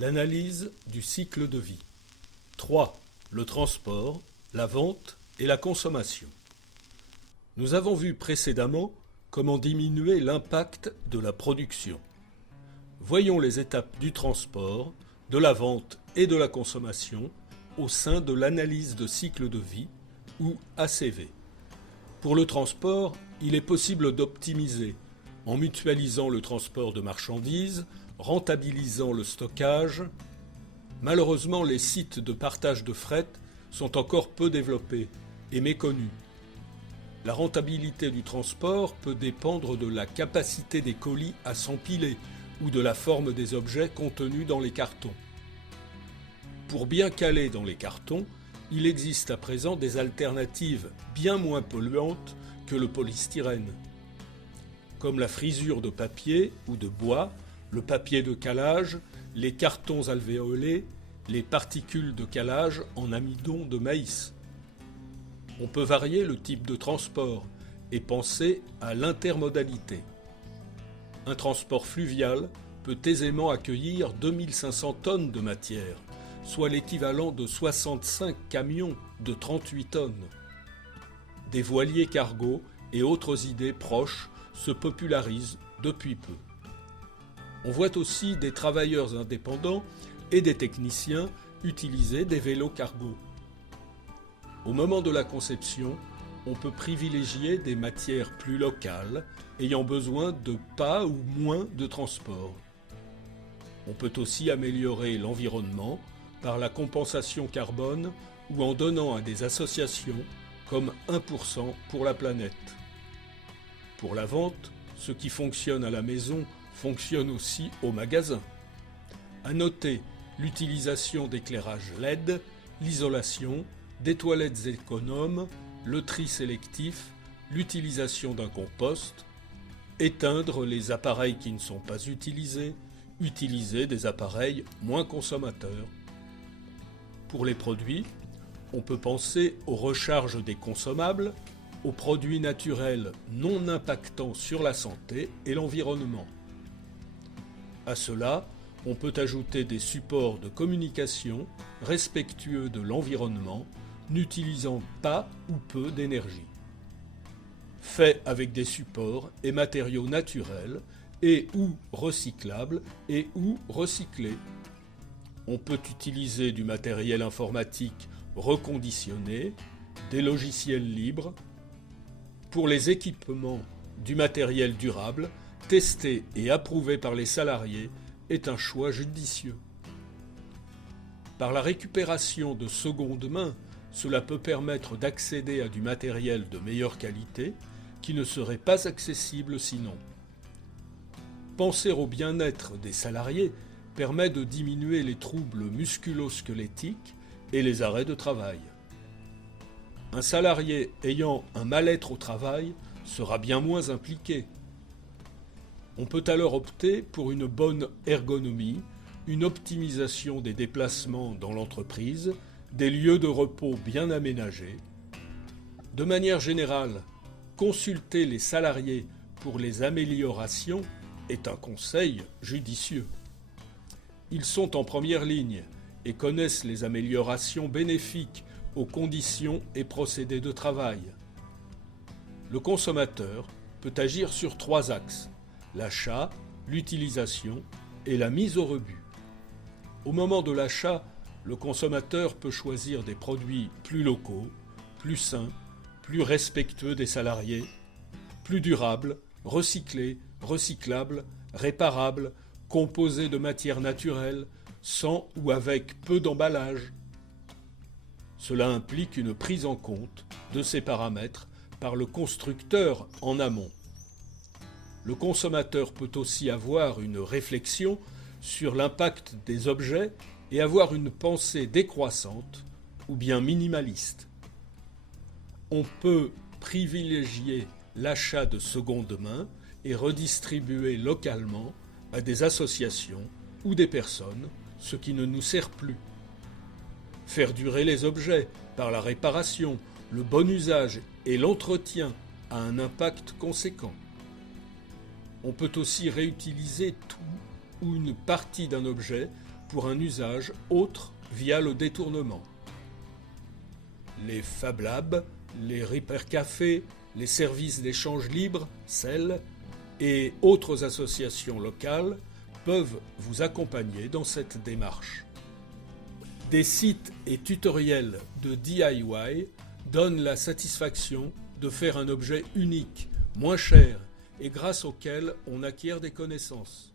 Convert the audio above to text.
L'analyse du cycle de vie. 3. Le transport, la vente et la consommation. Nous avons vu précédemment comment diminuer l'impact de la production. Voyons les étapes du transport, de la vente et de la consommation au sein de l'analyse de cycle de vie, ou ACV. Pour le transport, il est possible d'optimiser en mutualisant le transport de marchandises, rentabilisant le stockage. Malheureusement, les sites de partage de fret sont encore peu développés et méconnus. La rentabilité du transport peut dépendre de la capacité des colis à s'empiler ou de la forme des objets contenus dans les cartons. Pour bien caler dans les cartons, il existe à présent des alternatives bien moins polluantes que le polystyrène, comme la frisure de papier ou de bois, le papier de calage, les cartons alvéolés, les particules de calage en amidon de maïs. On peut varier le type de transport et penser à l'intermodalité. Un transport fluvial peut aisément accueillir 2500 tonnes de matière, soit l'équivalent de 65 camions de 38 tonnes. Des voiliers cargo et autres idées proches se popularisent depuis peu. On voit aussi des travailleurs indépendants et des techniciens utiliser des vélos cargo. Au moment de la conception, on peut privilégier des matières plus locales, ayant besoin de pas ou moins de transport. On peut aussi améliorer l'environnement par la compensation carbone ou en donnant à des associations comme 1% pour la planète. Pour la vente, ce qui fonctionne à la maison fonctionne aussi au magasin. À noter l'utilisation d'éclairage LED, l'isolation, des toilettes économes, le tri sélectif, l'utilisation d'un compost, éteindre les appareils qui ne sont pas utilisés, utiliser des appareils moins consommateurs. Pour les produits, on peut penser aux recharges des consommables, aux produits naturels non impactants sur la santé et l'environnement. À cela, on peut ajouter des supports de communication respectueux de l'environnement, n'utilisant pas ou peu d'énergie. Faits avec des supports et matériaux naturels et ou recyclables et ou recyclés. On peut utiliser du matériel informatique reconditionné, des logiciels libres. Pour les équipements, du matériel durable, testé et approuvé par les salariés, est un choix judicieux. Par la récupération de seconde main, cela peut permettre d'accéder à du matériel de meilleure qualité qui ne serait pas accessible sinon. Penser au bien-être des salariés permet de diminuer les troubles musculo-squelettiques et les arrêts de travail. Un salarié ayant un mal-être au travail sera bien moins impliqué. On peut alors opter pour une bonne ergonomie, une optimisation des déplacements dans l'entreprise, des lieux de repos bien aménagés. De manière générale, consulter les salariés pour les améliorations est un conseil judicieux. Ils sont en première ligne et connaissent les améliorations bénéfiques aux conditions et procédés de travail. Le consommateur peut agir sur 3 axes: l'achat, l'utilisation et la mise au rebut. Au moment de l'achat, le consommateur peut choisir des produits plus locaux, plus sains, plus respectueux des salariés, plus durables, recyclés, recyclables, réparables, composés de matières naturelles, sans ou avec peu d'emballage. Cela implique une prise en compte de ces paramètres par le constructeur en amont. Le consommateur peut aussi avoir une réflexion sur l'impact des objets et avoir une pensée décroissante ou bien minimaliste. On peut privilégier l'achat de seconde main et redistribuer localement à des associations ou des personnes ce qui ne nous sert plus. Faire durer les objets par la réparation, le bon usage et l'entretien a un impact conséquent. On peut aussi réutiliser tout ou une partie d'un objet pour un usage autre via le détournement. Les Fab Labs, les Repair Café, les services d'échange libre, CEL, et autres associations locales peuvent vous accompagner dans cette démarche. Des sites et tutoriels de DIY donnent la satisfaction de faire un objet unique, moins cher et grâce auquel on acquiert des connaissances.